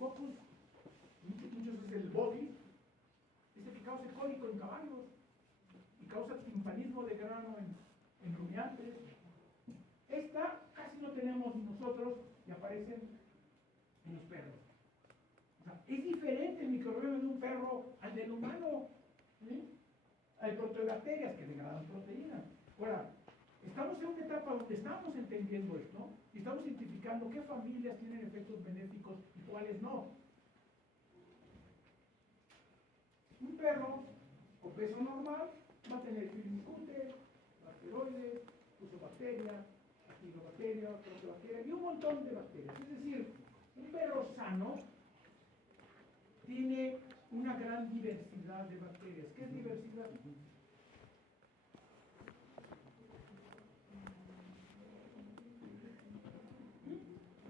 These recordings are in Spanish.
Staphylococcus, muchos es el body, es el que causa cólico en caballos y causa timpanismo de grano en rumiantes. Esta casi no tenemos nosotros y aparecen en los perros. O sea, es diferente el microbioma de un perro al del humano. ¿Sí? Hay proteobacterias que degradan proteínas. Ahora, estamos en una etapa donde estamos entendiendo esto y estamos identificando qué familias tienen efectos benéficos y cuáles no. Un perro con peso normal va a tener Firmicutes, bacteroides, fusobacteria, actinobacteria, proteobacteria y un montón de bacterias. Es decir, un perro sano tiene una gran diversidad de bacterias. ¿Qué es diversidad?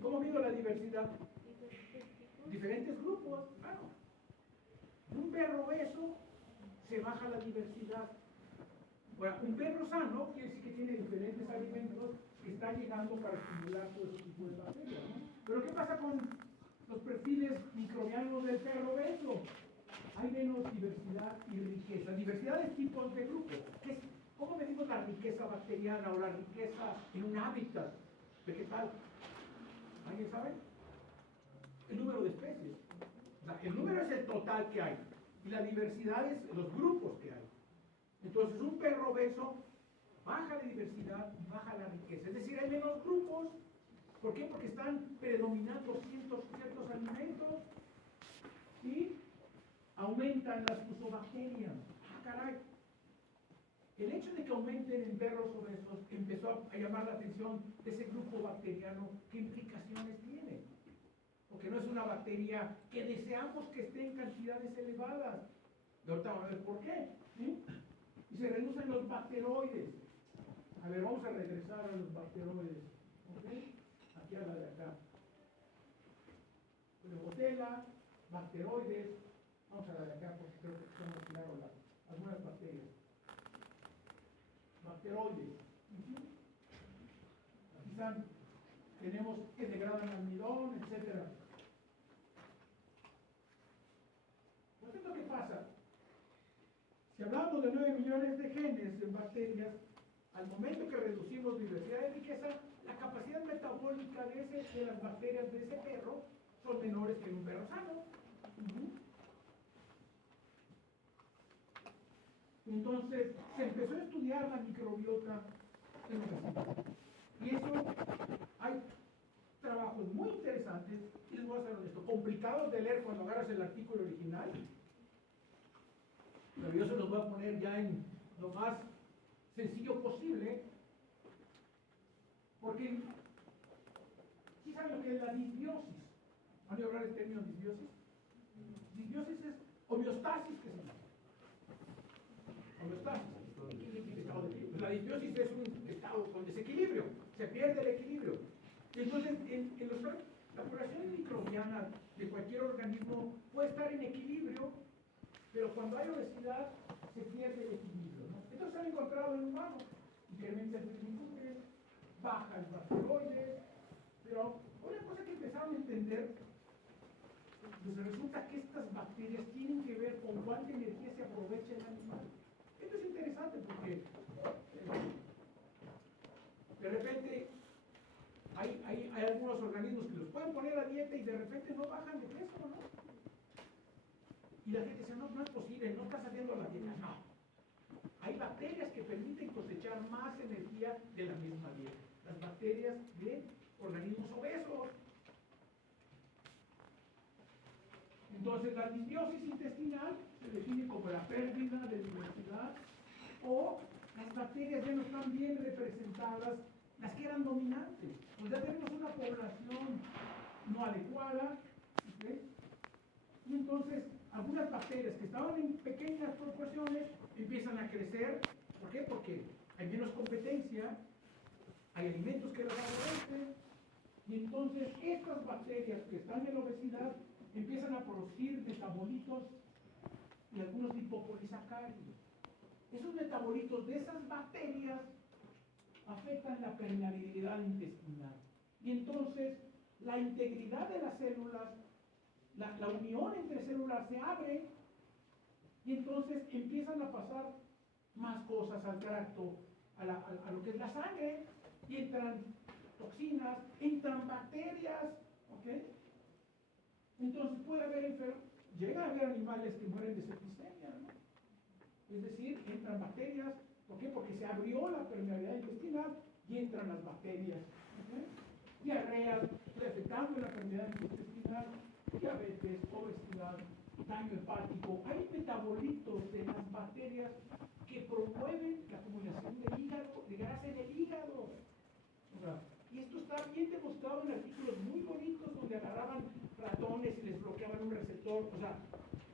¿Cómo mido la diversidad? Diferentes grupos. Claro. Un perro obeso se baja la diversidad. Bueno, un perro sano quiere decir que tiene diferentes alimentos que están llegando para estimular todo ese tipo de bacterias, ¿no? Pero ¿qué pasa con los perfiles microbianos del perro obeso? Hay menos diversidad y riqueza. Diversidad de tipos de grupos. ¿Cómo medimos la riqueza bacteriana o la riqueza en un hábitat vegetal? ¿Alguien sabe? El número de especies. O sea, el número es el total que hay. Y la diversidad es los grupos que hay. Entonces, un perro obeso baja la diversidad y baja la riqueza. Es decir, hay menos grupos. ¿Por qué? Porque están predominando ciertos alimentos y aumentan las fusobacterias. ¡Ah, caray! El hecho de que aumenten en perros obesos empezó a llamar la atención de ese grupo bacteriano. ¿Qué implicaciones tiene? Porque no es una bacteria que deseamos que esté en cantidades elevadas. Y ahorita vamos a ver por qué. ¿Sí? Y se reducen los bacteroides. A ver, vamos a regresar a los bacteroides. ¿Ok? Aquí a la de acá. Botella, bacteroides. Vamos a la de acá porque creo que estamos claros algunas bacterias. Bacteroides. Aquí están. Tenemos que degradan almidón, etc. ¿Qué es lo que pasa? Si hablamos de 9 millones de genes en bacterias, al momento que reducimos diversidad de riqueza, la capacidad metabólica de las bacterias de ese perro son menores que en un perro sano. Entonces, se empezó a estudiar la microbiota en obesidad. Y eso, hay trabajos muy interesantes, y les voy a ser honesto, complicados de leer cuando agarras el artículo original, pero yo se los voy a poner ya en lo más sencillo posible, porque ¿sí saben lo que es la disbiosis? ¿Han oído hablar del término disbiosis? Disbiosis es homeostasis, ¿qué significa? Homeostasis. La disbiosis es un estado con desequilibrio, se pierde el equilibrio. Entonces, la población microbiana de cualquier organismo puede estar en equilibrio, pero cuando hay obesidad se pierde el equilibrio, ¿no? Entonces se han encontrado en humanos, incrementa el Firmicutes, baja el bacteroides, pero una cosa que empezaron a entender, pues resulta que estas bacterias tienen que ver con cuánta energía se aprovecha el animal. Esto es interesante porque de repente hay algunos organismos que los pueden poner a dieta y de repente no bajan de peso, ¿no? Y la gente dice, no es posible, no estás haciendo la dieta. No. Hay bacterias que permiten cosechar más energía de la misma dieta. Las bacterias de organismos obesos. Entonces, la disbiosis intestinal se define como la pérdida de diversidad o las bacterias ya no están bien representadas, las que eran dominantes. Pues ya tenemos una población no adecuada, ¿okay? Y entonces, algunas bacterias que estaban en pequeñas proporciones empiezan a crecer. ¿Por qué? Porque hay menos competencia, hay alimentos que las favorecen, y entonces estas bacterias que están en la obesidad empiezan a producir metabolitos y algunos lipopolisacáridos. Esos metabolitos de esas bacterias afectan la permeabilidad intestinal. Y entonces la integridad de las células la unión entre células se abre y entonces empiezan a pasar más cosas al tracto, a lo que es la sangre, y entran toxinas, entran bacterias, ¿ok? Entonces puede haber llega a haber animales que mueren de septicemia, ¿no? Es decir, entran bacterias, ¿por qué? Porque se abrió la permeabilidad intestinal y entran las bacterias, ¿ok? Diarrea, afectando la permeabilidad intestinal, diabetes, obesidad, daño hepático. Hay metabolitos de las bacterias que promueven la acumulación de hígado, de grasa en el hígado. O sea, y esto está bien demostrado en artículos muy bonitos donde agarraban ratones y les bloqueaban un receptor. O sea,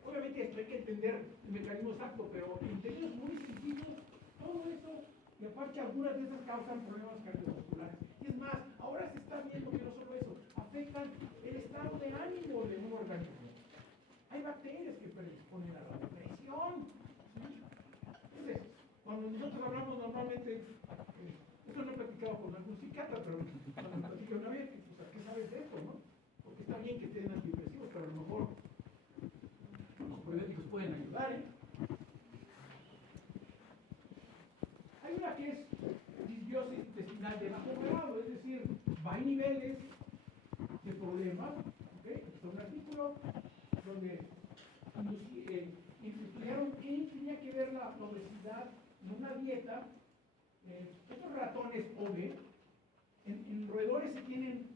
obviamente esto hay que entender el mecanismo exacto, pero en términos muy sencillos, todo eso, y aparte algunas de esas causan problemas cardiovasculares. Y es más, ahora se está viendo que no solo eso, afectan el estado de ánimo de un organismo. Hay bacterias que predisponen a la depresión. Entonces, cuando nosotros hablamos normalmente, esto no he platicado con algún psiquiatra, pero cuando me platico una vez, o sea, ¿qué sabes de esto, no? Porque está bien que te den antidepresivos, pero a lo mejor los probióticos pueden ayudar, ¿eh? Hay una que es disbiosis intestinal de bajo grado, es decir, va a niveles de problemas, ¿ok? Este es un artículo donde estudiaron qué tenía que ver la obesidad en una dieta. Estos ratones OB, en roedores se tienen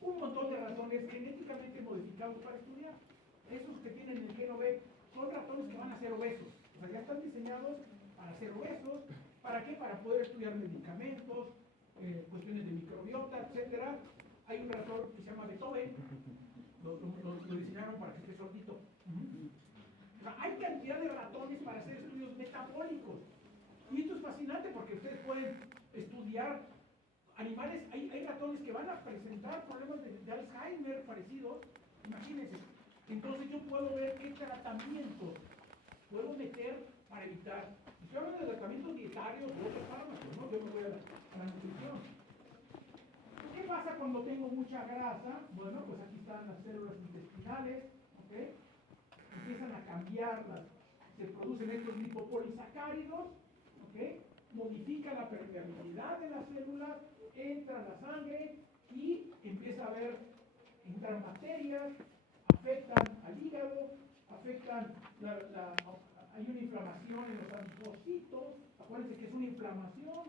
un montón de ratones genéticamente modificados para estudiar. Esos que tienen el gen OB son ratones que van a ser obesos. O sea, ya están diseñados para ser obesos. ¿Para qué? Para poder estudiar medicamentos, cuestiones de microbiota, etc. Hay un ratón que se llama Beethoven, lo diseñaron para que esté sordito. O sea, hay cantidad de ratones para hacer estudios metabólicos. Y esto es fascinante porque ustedes pueden estudiar animales, hay ratones que van a presentar problemas de Alzheimer parecidos, imagínense. Entonces yo puedo ver qué tratamientos puedo meter para evitar. Estoy hablando de tratamientos dietarios o otros fármacos, ¿no? Yo me voy a la nutrición. ¿Qué pasa cuando tengo mucha grasa? Bueno, pues aquí están las células intestinales, ¿ok? Empiezan a cambiarlas, se producen estos lipopolisacáridos, ¿ok? Modifica la permeabilidad de las células, entra a la sangre y empieza a haber, entran bacterias, afectan al hígado, afectan hay una inflamación en los adipocitos, acuérdense que es una inflamación,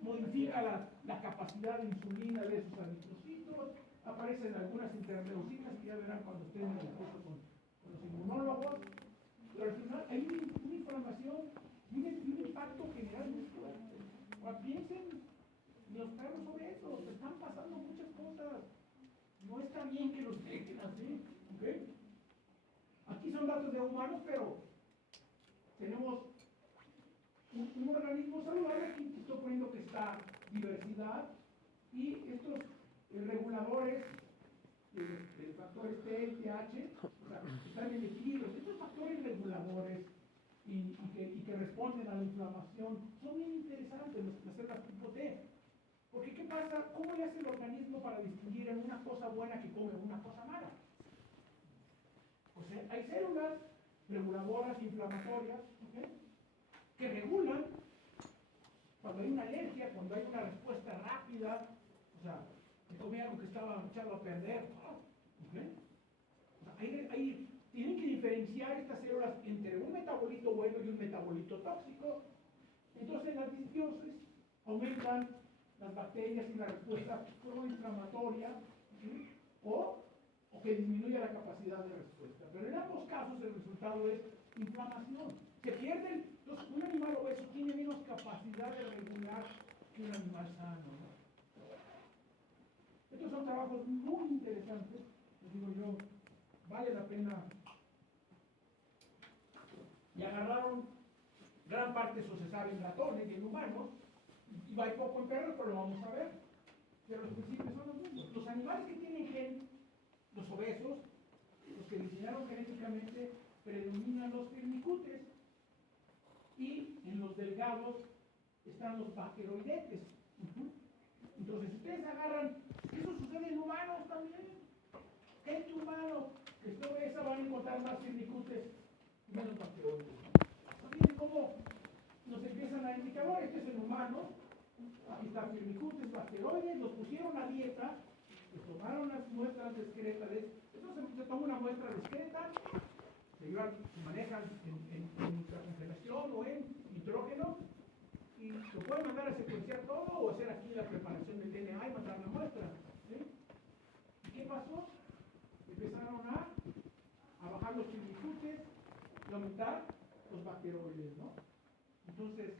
modifica la capacidad de insulina de esos adipocitos, aparecen algunas interleucinas que ya verán cuando estén en el curso con los inmunólogos, pero al final hay una inflamación y un impacto general muy fuerte. Ahora piensen, los perros obesos, están pasando muchas cosas, no está bien que los dejen así, ¿ok? Aquí son datos de humanos, pero tenemos un organismo saludable, aquí estoy poniendo que está diversidad, y estos reguladores de factores T y TH, o sea, están en equilibrio. Estos factores reguladores y que responden a la inflamación son bien interesantes, las células tipo T. Porque ¿qué pasa? ¿Cómo le hace el organismo para distinguir en una cosa buena que come una cosa mala? O sea, hay células reguladoras inflamatorias, ¿okay?, que regulan cuando hay una alergia, cuando hay una respuesta rápida, o sea, que comí algo que estaba echado a perder, ¿okay? O sea, tienen que diferenciar estas células entre un metabolito bueno y un metabolito tóxico. Entonces las disbiosis aumentan las bacterias y la respuesta proinflamatoria, ¿sí?, o que disminuye la capacidad de respuesta. Pero en ambos casos el resultado es inflamación. Se pierden, entonces un animal obeso tiene menos capacidad de regular que un animal sano, ¿no? Estos son trabajos muy interesantes, les digo yo, vale la pena. Y agarraron gran parte, eso se sabe, en ratones y en humanos, y va poco en perros, pero lo vamos a ver. Pero los principios son los mismos. Los animales que tienen gen, los obesos, los que diseñaron genéticamente, predominan los firmicutes, y en los delgados están los bacteroidetes. Entonces, ustedes agarran, eso sucede en humanos también. Gente humano que está obeso casa van a encontrar más firmicutes y menos bacteroides. Miren cómo nos empiezan a indicar, este es el humano, aquí está firmicutes, bacteroides, los pusieron a dieta, les tomaron las muestras excretales, entonces se toma una muestra discreta, se manejan en ultracongelación o en nitrógeno, y lo pueden mandar a secuenciar todo o hacer aquí la preparación del DNA y mandar la muestra. ¿Sí? ¿Y qué pasó? Empezaron a bajar los firmicutes y aumentar los bacteroides, ¿no? Entonces,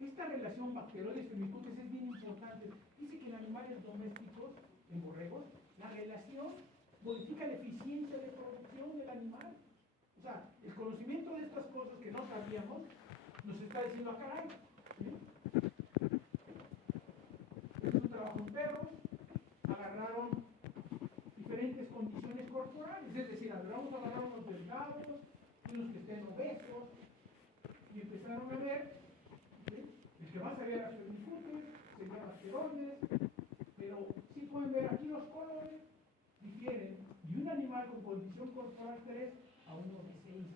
esta relación bacteroides-firmicutes es bien importante. Dice que en animales domésticos, en borregos, la relación modifica la eficiencia de producción del animal. O sea, el conocimiento de estas cosas que no sabíamos nos está diciendo, caray, ¿sí? Es un trabajo en perros, agarraron diferentes condiciones corporales, es decir, agarraron unos delgados, unos que estén obesos, y empezaron a ver, ¿sí? El que más había las firmicutes, sería bacteroides, pero sí pueden ver aquí los colores difieren de un animal con condición corporal 3 a uno de 6.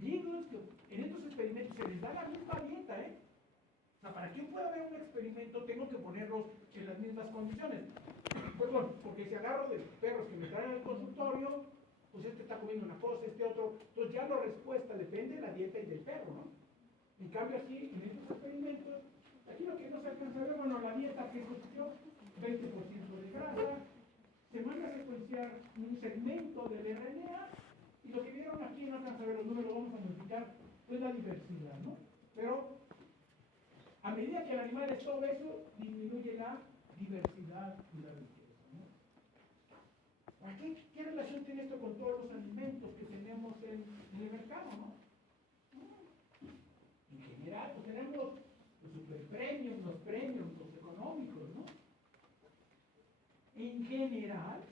Dignos que en estos experimentos se les da la misma dieta, ¿eh? O sea, para que yo pueda ver un experimento tengo que ponerlos en las mismas condiciones. Perdón, porque si agarro de perros que me traen al consultorio, pues este está comiendo una cosa, este otro. Entonces ya la respuesta depende de la dieta y del perro, ¿no? En cambio aquí, en estos experimentos, aquí lo que no se alcanza a ver, bueno, la dieta que consistió, 20% de grasa, se manda a secuenciar un segmento del RNA, y lo que vieron aquí, no alcanza a ver los números, lo vamos a modificar, es la diversidad, ¿no? Pero a medida que el animal está obeso, disminuye la diversidad y la riqueza, ¿no? ¿Qué relación tiene esto con todos los alimentos que tenemos en el mercado, no? En general, pues tenemos los superpremios, los premios, los económicos, ¿no? En general,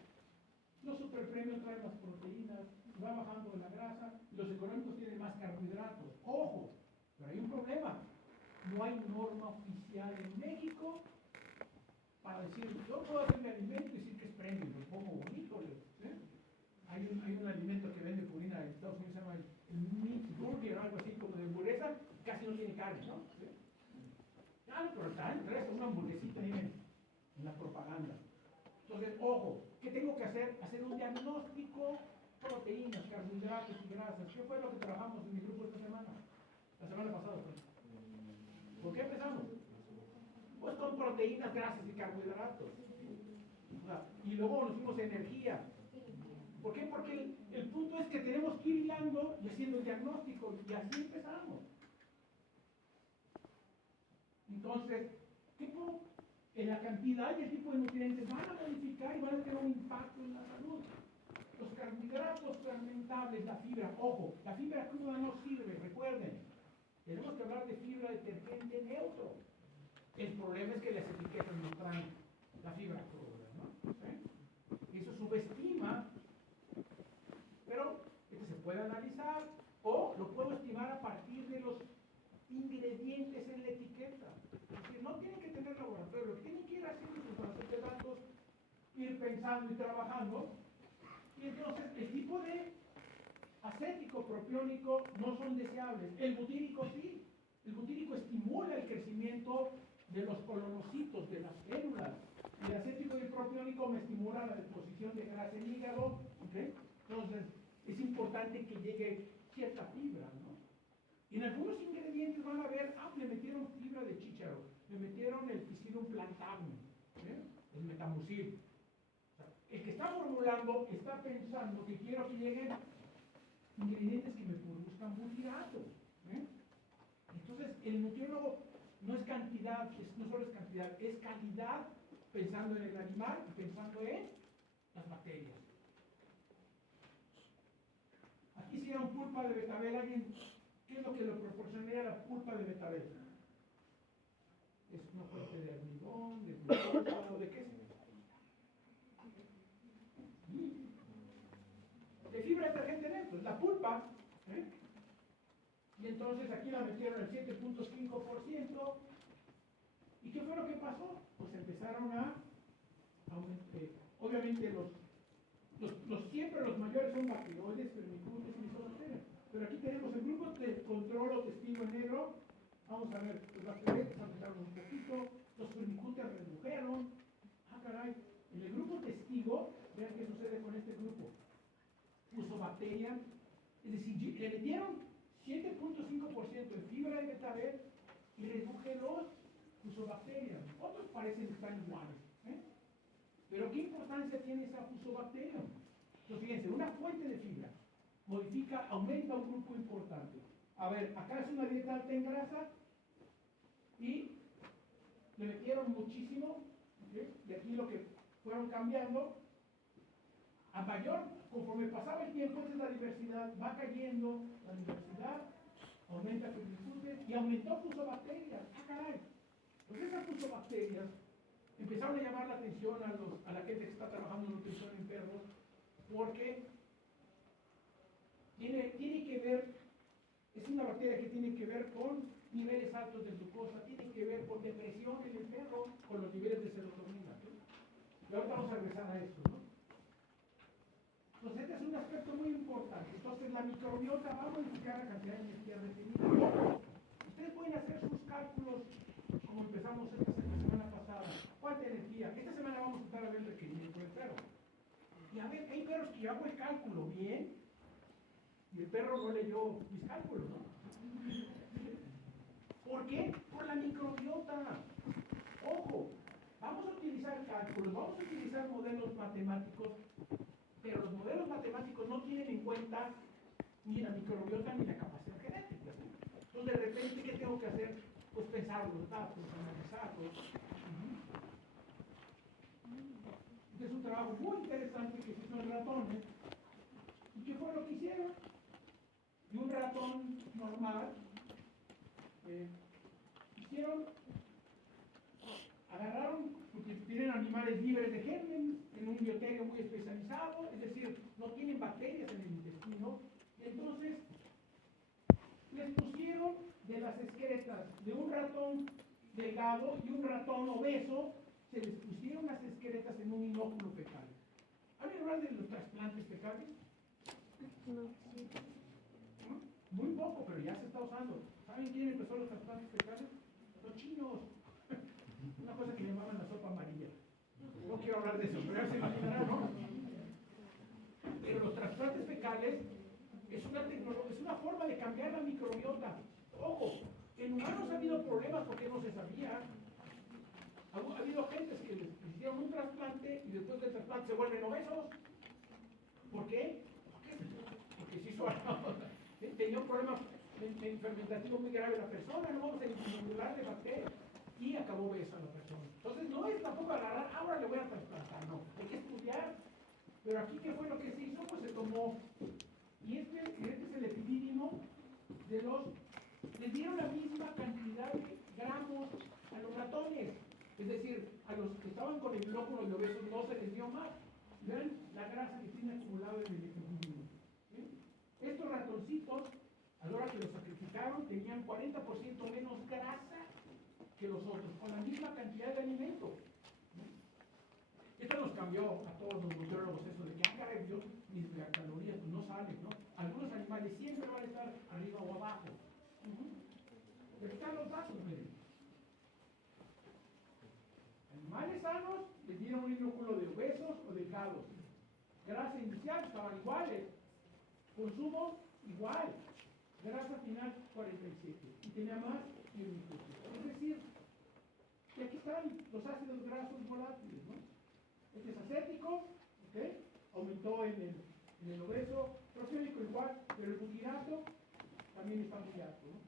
los superpremios traen las proteínas, va bajando la grasa, los económicos tienen más carbohidratos. ¡Ojo! Pero hay un problema. No hay norma oficial en México para decir, yo puedo hacer mi alimento y decir que es premium, lo pongo bonito. ¿Sí? Hay un alimento que vende Purina en Estados Unidos, se llama el meat burger, algo así como de hamburguesa, casi no tiene carne, ¿no? ¿Sí? Ah, pero está en resto, una hamburguesita ahí en la propaganda. Entonces, ojo, ¿qué tengo que hacer? Hacer un diagnóstico, proteínas, carbohidratos y grasas. ¿Qué fue lo que trabajamos en mi grupo esta semana? La semana pasada, pues. ¿Por qué empezamos? Pues con proteínas, grasas y carbohidratos. O sea, y luego nos fuimos a energía. ¿Por qué? Porque el punto es que tenemos que ir hilando y haciendo el diagnóstico, y así empezamos. Entonces, en la cantidad y el tipo de nutrientes van a modificar y van a tener un impacto en la salud. Los carbohidratos fermentables, la fibra, ojo, la fibra cruda no sirve, recuerden. Tenemos que hablar de fibra detergente neutro. El problema es que las etiquetas nos traen la fibra cruda, ¿no? ¿Sí? Eso subestima, pero esto se puede analizar o lo puedo estimar a partir de los ingredientes en la etiqueta. Es decir, no tienen que tener laboratorio, lo que tienen que ir haciendo sus bases de datos, ir pensando y trabajando, y entonces el tipo de acético propiónico no son deseables. El butírico sí. El butírico estimula el crecimiento de los colonocitos, de las células. El acético y el propiónico me estimulan la deposición de grasa en el hígado. ¿Okay? Entonces, es importante que llegue cierta fibra, ¿no? Y en algunos ingredientes van a ver, le metieron fibra de chícharo, le metieron el Physarum plantarum, el metamucil. O sea, el que está formulando está pensando que quiero que lleguen ingredientes que me produzcan butirato. Entonces, el nutriólogo no es cantidad, no solo es cantidad, es calidad, pensando en el animal y pensando en las bacterias. Aquí si era un pulpa de betabel, ¿qué es lo que le proporcionaría la pulpa de betabel? Es una fuente de almidón, de glucosa, ¿de qué? De fibra detergente neutro, es la pulpa. Y entonces aquí la metieron el 7.5%. ¿Y qué fue lo que pasó? Pues empezaron a aumentar. Obviamente Siempre los mayores son bacteroides, vermicutes y mesobacterias. Pero aquí tenemos el grupo de control o testigo en negro. Vamos a ver, los bacterias aumentaron un poquito, los vermicutes redujeron. Ah, caray. En el grupo testigo, vean qué sucede con este grupo. Fusobacteria, es decir, le dieron 7.5% de fibra de betabel y reduje los fusobacterias. Otros parecen estar iguales. Pero ¿qué importancia tiene esa fusobacteria? Entonces, fíjense, una fuente de fibra modifica, aumenta un grupo importante. A ver, acá es una dieta alta en grasa y le metieron muchísimo, ¿okay? Y aquí lo que fueron cambiando, a mayor, conforme pasaba el tiempo, entonces la diversidad va cayendo, la diversidad aumenta el y aumentó fusobacterias. Ah, caray. Pues esas fusobacterias empezaron a llamar la atención a la gente que está trabajando en nutrición en perros, porque tiene que ver, es una bacteria que tiene que ver con niveles altos de glucosa, tiene que ver con depresión en el perro, con los niveles de serotonina. ¿Sí? Y ahorita vamos a regresar a esto, ¿no? Entonces este es un aspecto muy importante. Entonces la microbiota va a modificar la cantidad de energía retenida. Ustedes pueden hacer sus cálculos como empezamos esta semana pasada. ¿Cuánta energía? Esta semana vamos a estar a ver el requerimiento del perro. Y a ver, hay perros que yo hago el cálculo bien y el perro no leyó mis cálculos, ¿no? ¿Por qué? Por la microbiota. Ojo, vamos a utilizar cálculos, vamos a utilizar modelos matemáticos, pero los modelos matemáticos no tienen en cuenta ni la microbiota ni la capacidad genética. Entonces, de repente, ¿qué tengo que hacer? Pues pensar los datos, analizarlos. Este es un trabajo muy interesante que se hizo en ratones. ¿Y qué fue lo que hicieron? Y un ratón normal, agarraron, porque tienen animales libres de gérmenes, en un bioterio muy especializado, es decir, no tienen bacterias en el intestino, entonces les pusieron de las excretas de un ratón delgado y un ratón obeso, se les pusieron las excretas en un inóculo fecal. ¿Han oído hablar de los trasplantes fecales? No. Muy poco, pero ya se está usando. ¿Saben quién empezó los trasplantes fecales? Los chinos. Una cosa que llamaban la sopa amarilla. No quiero hablar de eso, pero ya se imaginarán, ¿no? Pero los trasplantes fecales es una forma de cambiar la microbiota. Ojo, en humanos ha habido problemas porque no se sabía. Ha habido gentes que les hicieron un trasplante y después del trasplante se vuelven obesos. ¿Por qué? Porque se hizo tenía un problema fermentativo muy grave la persona, no vamos a inocular de bacterias y acabó obesa la persona. Entonces no es tampoco agarrar, ahora le voy a trasplantar, no, hay que estudiar. Pero aquí, ¿qué fue lo que se hizo? Pues se tomó, y este es el epidídimo de les dieron la misma cantidad de gramos a los ratones, es decir, a los que estaban con el lóculo de obesos no se les dio más. Vean la grasa que tiene acumulado en el epidídimo. Estos ratoncitos, a la hora que los sacrificaron, tenían 40% menos grasa que los otros, con la misma cantidad de alimento. Esto nos cambió a todos los nutriólogos, eso de que, caray, mis calorías pues no salen, ¿no? Algunos animales siempre van a estar arriba o abajo. Pero están los datos, miren. Animales sanos les dieron un inóculo de obesos o delgados. Grasa inicial estaban iguales. Consumo igual. Grasa final 47. Y tenía más y un inclusive. Es decir, que aquí están los ácidos grasos volátiles, ¿no? Este es acético, ¿ok? Aumentó en el obeso, proteínico igual, pero el butirato también está muy alto, ¿no?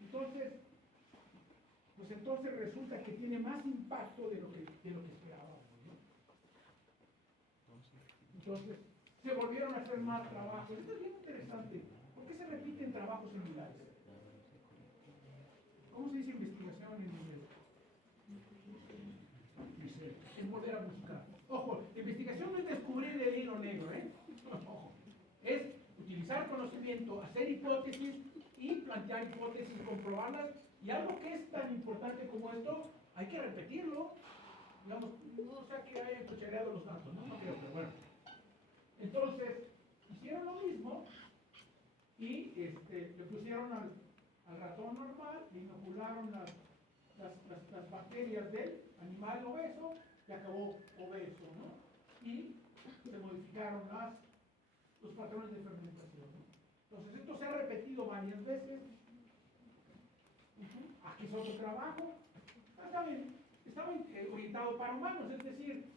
Entonces, pues entonces resulta que tiene más impacto de lo que esperábamos, ¿no? Entonces, se volvieron a hacer más trabajos. Esto es bien interesante. ¿Por qué se repiten trabajos similares? ¿Cómo se dice investigación en inglés? Es volver a buscar. Ojo, investigación no es descubrir el hilo negro, ¿eh? Ojo. Es utilizar conocimiento, hacer hipótesis y plantear hipótesis, comprobarlas. Y algo que es tan importante como esto, hay que repetirlo. Digamos, no sea que hayan cuchareado los datos, ¿no? No creo, pero bueno. y le pusieron al ratón normal, le inocularon las bacterias del animal obeso y acabó obeso, ¿no? Y se modificaron los patrones de fermentación, ¿no? Entonces esto se ha repetido varias veces. Aquí es otro trabajo. Estaba orientado para humanos, es decir,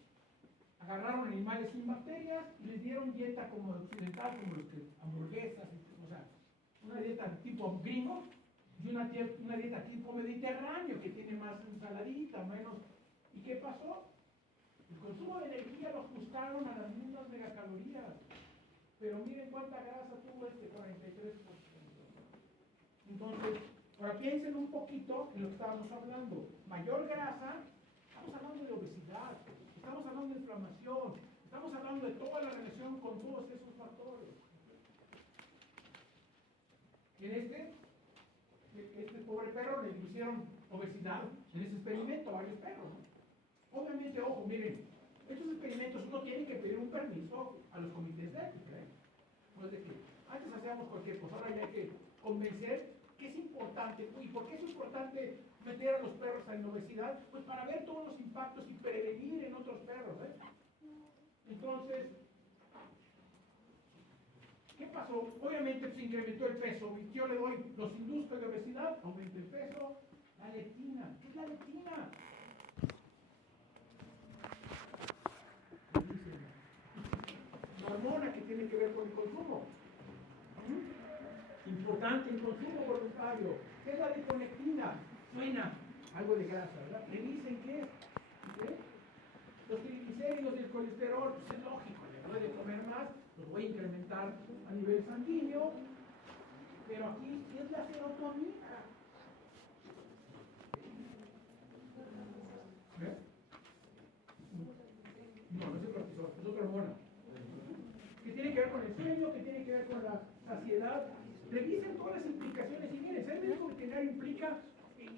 agarraron animales sin bacterias y les dieron dieta como occidental, como los que hamburguesas, o sea, una dieta tipo gringo y una dieta tipo mediterráneo que tiene más ensaladita, menos. ¿Y qué pasó? El consumo de energía lo ajustaron a las mismas megacalorías, pero miren cuánta grasa tuvo 43%. Entonces, ahora piensen un poquito en lo que estábamos hablando. Mayor grasa, estamos hablando de obesidad, estamos hablando de inflamación, estamos hablando de toda la relación con todos esos factores. En este pobre perro le hicieron obesidad en ese experimento a varios perros, ¿no? Obviamente, ojo, miren, estos experimentos uno tiene que pedir un permiso a los comités de ética, ¿eh? No es de que antes hacíamos cualquier cosa, ahora ya hay que convencer que es importante. ¿Y por qué es importante meter a los perros en obesidad? Pues para ver todos los impactos y prevenir en otros perros, ¿eh? Entonces, ¿qué pasó? Obviamente se incrementó el peso. Yo le doy los inductos de obesidad, aumenta el peso. La leptina. ¿Qué es la leptina? Una hormona que tiene que ver con el consumo. Importante el consumo voluntario. ¿Qué es la adiponectina? Suena algo de grasa, ¿verdad? Revisen qué es. ¿Qué? Los triglicéridos y el colesterol, pues es lógico, le voy a comer más, los voy a incrementar a nivel sanguíneo, pero aquí es la serotonina. ¿Eh? No es el cortisol, es otra hormona. Que tiene que ver con el sueño, que tiene que ver con la saciedad. Revisen todas las implicaciones y miren, ser médico veterinario implica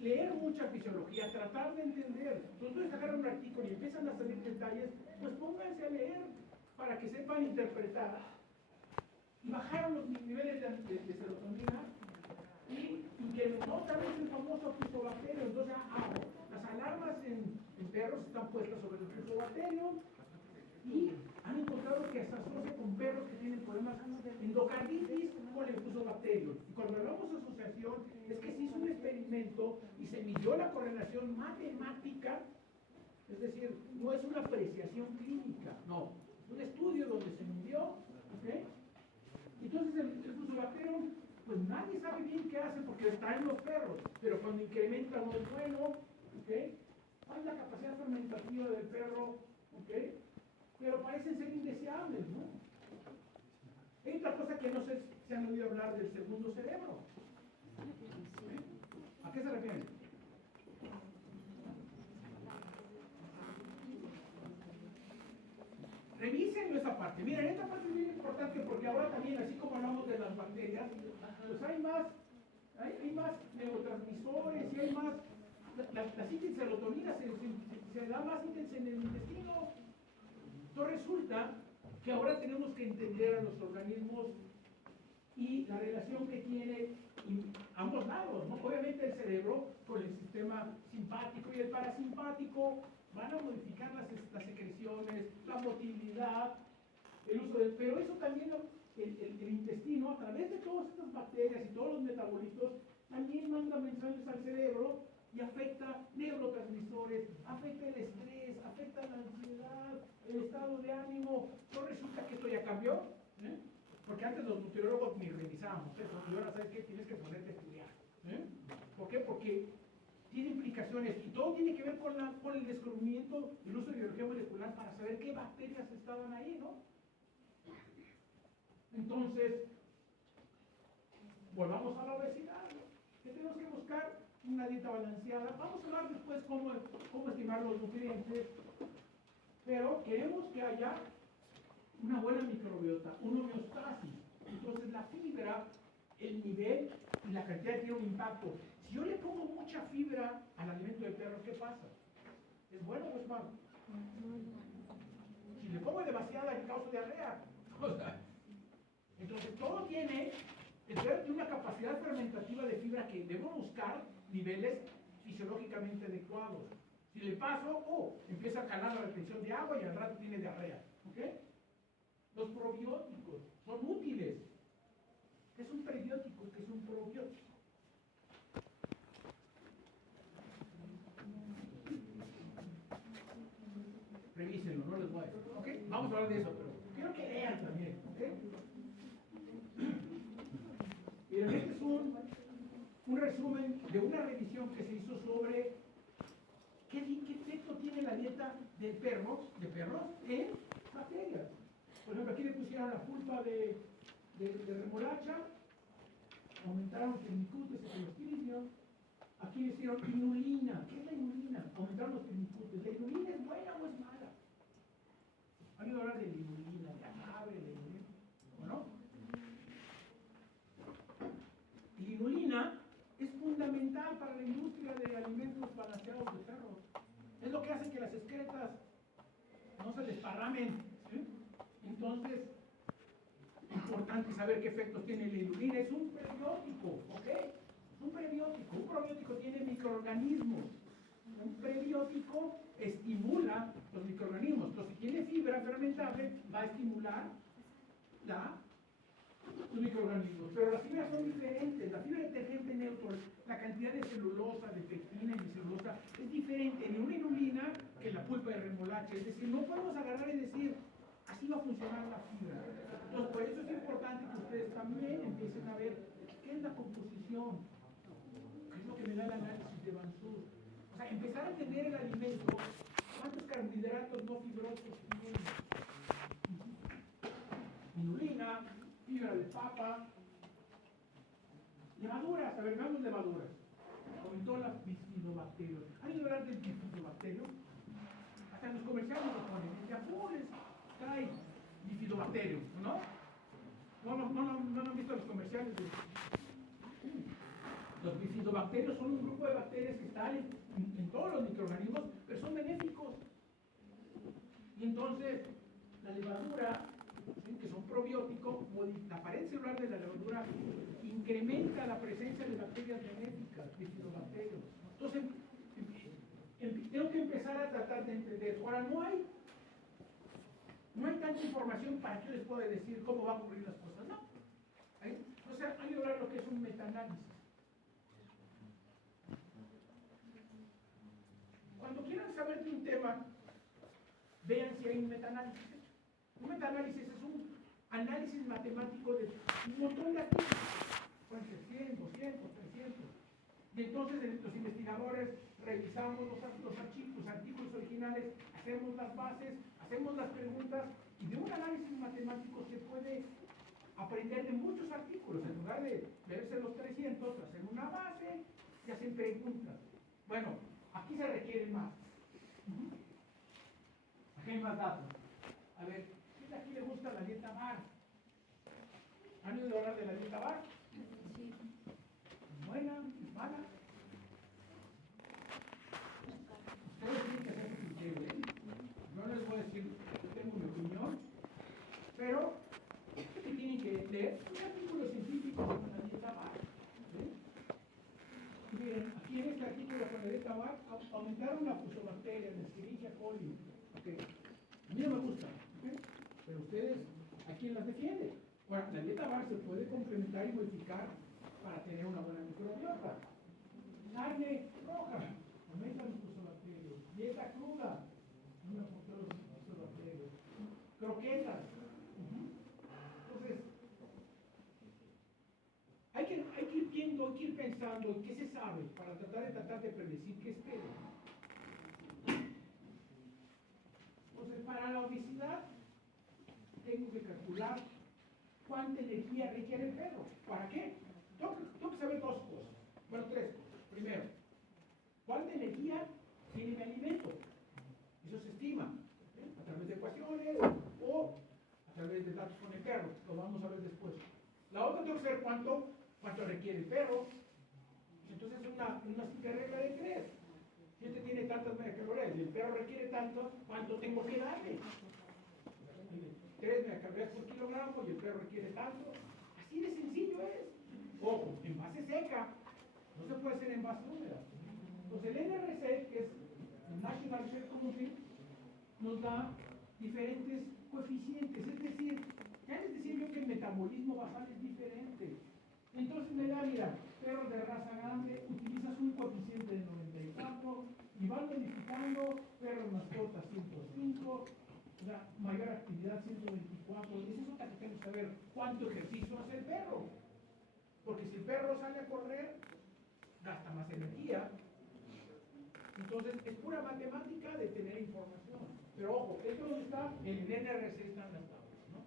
leer mucha fisiología, tratar de entender. Entonces sacaron un artículo y empiezan a salir detalles, pues pónganse a leer para que sepan interpretar. Y bajaron los niveles de serotonina y incrementó otra vez el famoso fusobacterio. Entonces, las alarmas en perros están puestas sobre el fusobacterio y han encontrado que se asocia con perros que tienen problemas de endocarditis con el fusobacterio. Y cuando hablamos de asociación, es que se hizo un experimento y se midió la correlación matemática, es decir, no es una apreciación clínica, no, es un estudio donde se midió, ¿ok? Entonces el fusobacterio, pues nadie sabe bien qué hace porque está en los perros, pero cuando incrementa no es bueno, ¿ok? ¿Cuál es la capacidad fermentativa del perro? ¿Ok? Pero parecen ser indeseables, ¿no? Hay otra cosa que no sé si se han oído hablar del segundo cerebro. ¿A qué se refiere? Revisen esa parte. Miren, esta parte es muy importante porque ahora también, así como hablamos de las bacterias, pues hay más neurotransmisores y hay más. La síntesis de serotonina se da más intensa en el intestino. Entonces resulta que ahora tenemos que entender a los organismos y la relación que tiene ambos lados, ¿no? Obviamente el cerebro con el sistema simpático y el parasimpático van a modificar las secreciones, la motilidad, el uso del... Pero eso también, el intestino, a través de todas estas bacterias y todos los metabolitos, también manda mensajes al cerebro y afecta neurotransmisores, afecta el estrés, afecta la ansiedad, el estado de ánimo. No resulta que esto ya cambió, ¿eh? Porque antes los nutriólogos ni revisábamos eso, y ahora sabes que tienes que ponerte a estudiar. ¿Eh? ¿Por qué? Porque tiene implicaciones y todo tiene que ver con el descubrimiento y el uso de biología molecular para saber qué bacterias estaban ahí, ¿no? Entonces, volvamos a la obesidad, ¿no? ¿Qué tenemos que buscar? Una dieta balanceada. Vamos a hablar después cómo estimar los nutrientes, pero queremos que haya una buena microbiota, una homeostasis. Entonces la fibra, el nivel y la cantidad tiene un impacto. Si yo le pongo mucha fibra al alimento del perro, ¿qué pasa? ¿Es bueno o es malo? Si le pongo demasiada, le causa diarrea. Entonces todo tiene El cerdo tiene una capacidad fermentativa de fibra que debo buscar niveles fisiológicamente adecuados. Si le paso, empieza a calar la retención de agua y al rato tiene diarrea. ¿Ok? Los probióticos son útiles. ¿Qué es un prebiótico? ¿Qué es un probiótico? Revísenlo, no les voy a decir. ¿Ok? Vamos a hablar de eso, pero quiero que lean también. ¿Ok? Miren, este es un resumen de una revisión que se hizo sobre qué efecto tiene la dieta de perros en bacterias. Por ejemplo, aquí le pusieron la pulpa de remolacha, aumentaron los firmicutes y los cilicio. Aquí le hicieron inulina. ¿Qué es la inulina? Aumentaron los firmicutes. ¿La inulina es buena o es mala? ¿Han oído hablar de la inulina, de agave, de la inulina? ¿O no? La inulina es fundamental para la industria de alimentos balanceados de perros. Es lo que hace que las excretas no se desparramen. ¿Sí? Entonces, importante saber qué efectos tiene la inulina. Es un prebiótico, ¿ok? Es un prebiótico. Un probiótico tiene microorganismos. Un prebiótico estimula los microorganismos. Entonces, si tiene fibra fermentable, va a estimular los microorganismos. Pero las fibras son diferentes. La fibra detergente neutro, la cantidad de celulosa, de pectina y de celulosa es diferente en una inulina que en la pulpa de remolacha. Es decir, no podemos agarrar y decir, así va a funcionar la fibra. Entonces, por eso es importante que ustedes también empiecen a ver qué es la composición, qué es lo que me da el análisis de Bansur. O sea, empezar a entender el alimento, cuántos carbohidratos no fibrosos tiene. Inulina, fibra de papa, levaduras, a ver, veamos levaduras. Aumentó las bifidobacterios. ¿Han oído hablar del bifidobacterio? Hasta en los comerciales lo ponen. El Yapoles trae bifidobacterio, ¿no? No han visto los comerciales de... Los bifidobacterios son un grupo de bacterias que están en todos los microorganismos, pero son benéficos. Y entonces, la levadura, ¿sí?, que son probióticos, la pared celular de la levadura incrementa la presencia de bacterias benéficas, bifidobacterios. Entonces, tengo que empezar a tratar de entender. Ahora, no hay tanta información para que yo les pueda decir cómo va a ocurrir las cosas, ¿no? O sea, hay que hablar lo que es un metaanálisis. Cuando quieran saber de un tema, vean si hay un metaanálisis hecho. Un metaanálisis es un análisis matemático de un montón de artículos. Pueden ser 100, 200, 300. Y entonces los investigadores revisamos los artículos originales, hacemos las bases, hacemos las preguntas, y de un análisis matemático se puede aprender de muchos artículos. En lugar de verse los 300, hacen una base y hacen preguntas. Bueno, aquí se requiere más. Aquí hay más datos. A ver, ¿quién de aquí le gusta la dieta BAR? ¿Han oído hablar de la dieta BAR? Sí. ¿Buena? ¿Mala? Ustedes tienen que hacer su criterio, ¿eh? No les voy a decir, yo tengo mi opinión, pero ¿qué tienen que leer? Un artículo científico con la dieta BAR. ¿Sí? Miren, aquí en este artículo con la dieta BAR aumentaron la fusobacteria, la Escherichia coli. Okay. A mí no me gusta, ¿okay? Pero ustedes, ¿a quién las defiende? Bueno, la dieta BAR se puede complementar y modificar para tener una buena microbiota. Carne roja, aumenta los fusobacterios. Dieta cruda, una por los fusobacterios. Croquetas. Entonces, hay que ir viendo, hay que ir pensando qué se sabe para tratar de predecir qué espera. Entonces, para la obesidad, tengo que calcular cuánta energía requiere el perro. ¿Para qué? Tengo que saber dos cosas. Bueno, tres cosas. Primero, ¿cuánta energía tiene mi alimento? Eso se estima, ¿sí?, a través de ecuaciones o a través de datos con el perro. Lo vamos a ver después. La otra, tengo que saber cuánto requiere el perro. Entonces es una simple regla de 3. Si este tiene tantas megacalorías y el perro requiere tanto, ¿cuánto tengo que darle? 3 megacalorías por kilogramo y el perro requiere tanto. Así de sencillo es. No se puede hacer en base húmeda. Entonces el NRC, que es el National Research Committee, nos da diferentes coeficientes, es decir, ya les decía yo que el metabolismo basal es diferente. Entonces me da, mira, perros de raza grande, utilizas un coeficiente de 94 y van modificando, perros mascotas 105, o sea, mayor actividad 124, y esa es otra que tenemos que saber cuánto ejercicio hace el perro. Porque si el perro sale a correr, gasta más energía. Entonces, es pura matemática de tener información. Pero ojo, esto no está en el NRC, están las tablas, ¿no?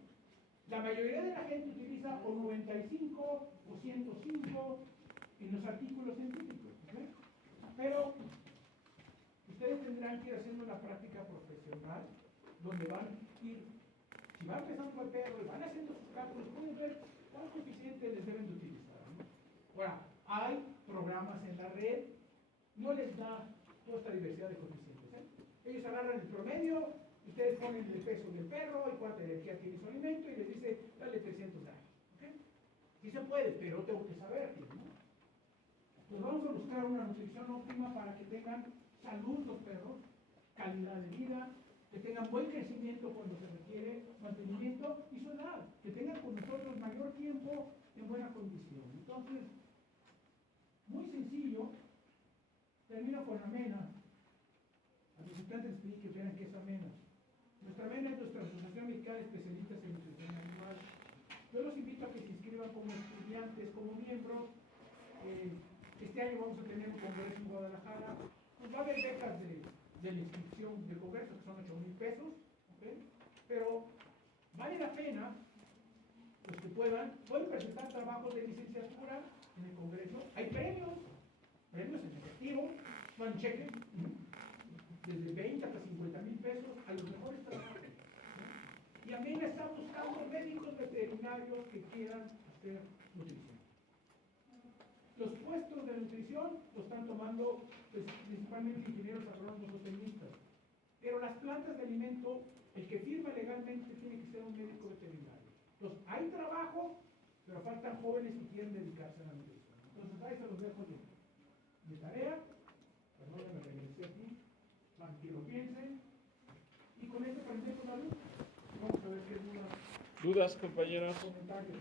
La mayoría de la gente utiliza o 95 o 105 en los artículos científicos, ¿okay? Pero ustedes tendrán que ir haciendo una práctica profesional donde van a ir, si van empezando el perro y van haciendo sus cálculos, pueden ver cuál coeficiente les deben de utilizar, ¿no? Ahora, hay programas en la red, no les da toda esta diversidad de coeficientes, ¿eh? Ellos agarran el promedio, ustedes ponen el peso del perro y cuánta energía tiene su alimento y les dice, dale 300 gramos, ¿ok? Sí se puede, pero tengo que saber, ¿no? Pues vamos a buscar una nutrición óptima para que tengan salud los perros, calidad de vida, que tengan buen crecimiento cuando se requiere, mantenimiento y su edad, que tengan con nosotros mayor tiempo en buena condición. Entonces, muy sencillo, termino con amena. A los estudiantes les pedí que vean qué es amena. Nuestra amena es nuestra Asociación Mexicana de Especialistas en Nutrición Animal. Yo los invito a que se inscriban como estudiantes, como miembros. Este año vamos a tener un congreso en Guadalajara. Pues va a haber becas de la inscripción del congreso, que son 8,000 pesos. ¿Okay? Pero vale la pena, los que pueden presentar trabajos de licenciatura en el congreso. Hay premios en efectivo, van cheques desde 20 hasta 50,000 pesos a los mejores trabajos, ¿no? Y a mí me están buscando médicos veterinarios que quieran hacer nutrición. Los puestos de nutrición los están tomando pues, principalmente ingenieros agrónomos o técnicos. Pero las plantas de alimento, el que firma legalmente tiene que ser un médico veterinario. Entonces, hay trabajo, pero faltan jóvenes que quieren dedicarse a la nutrición. Entonces, ahí se los dejo yo. De tarea, perdón, me regresé aquí, para que lo piensen. Y con esto prendemos la luz. Vamos a ver qué dudas. ¿Dudas, compañeros? Comentarios.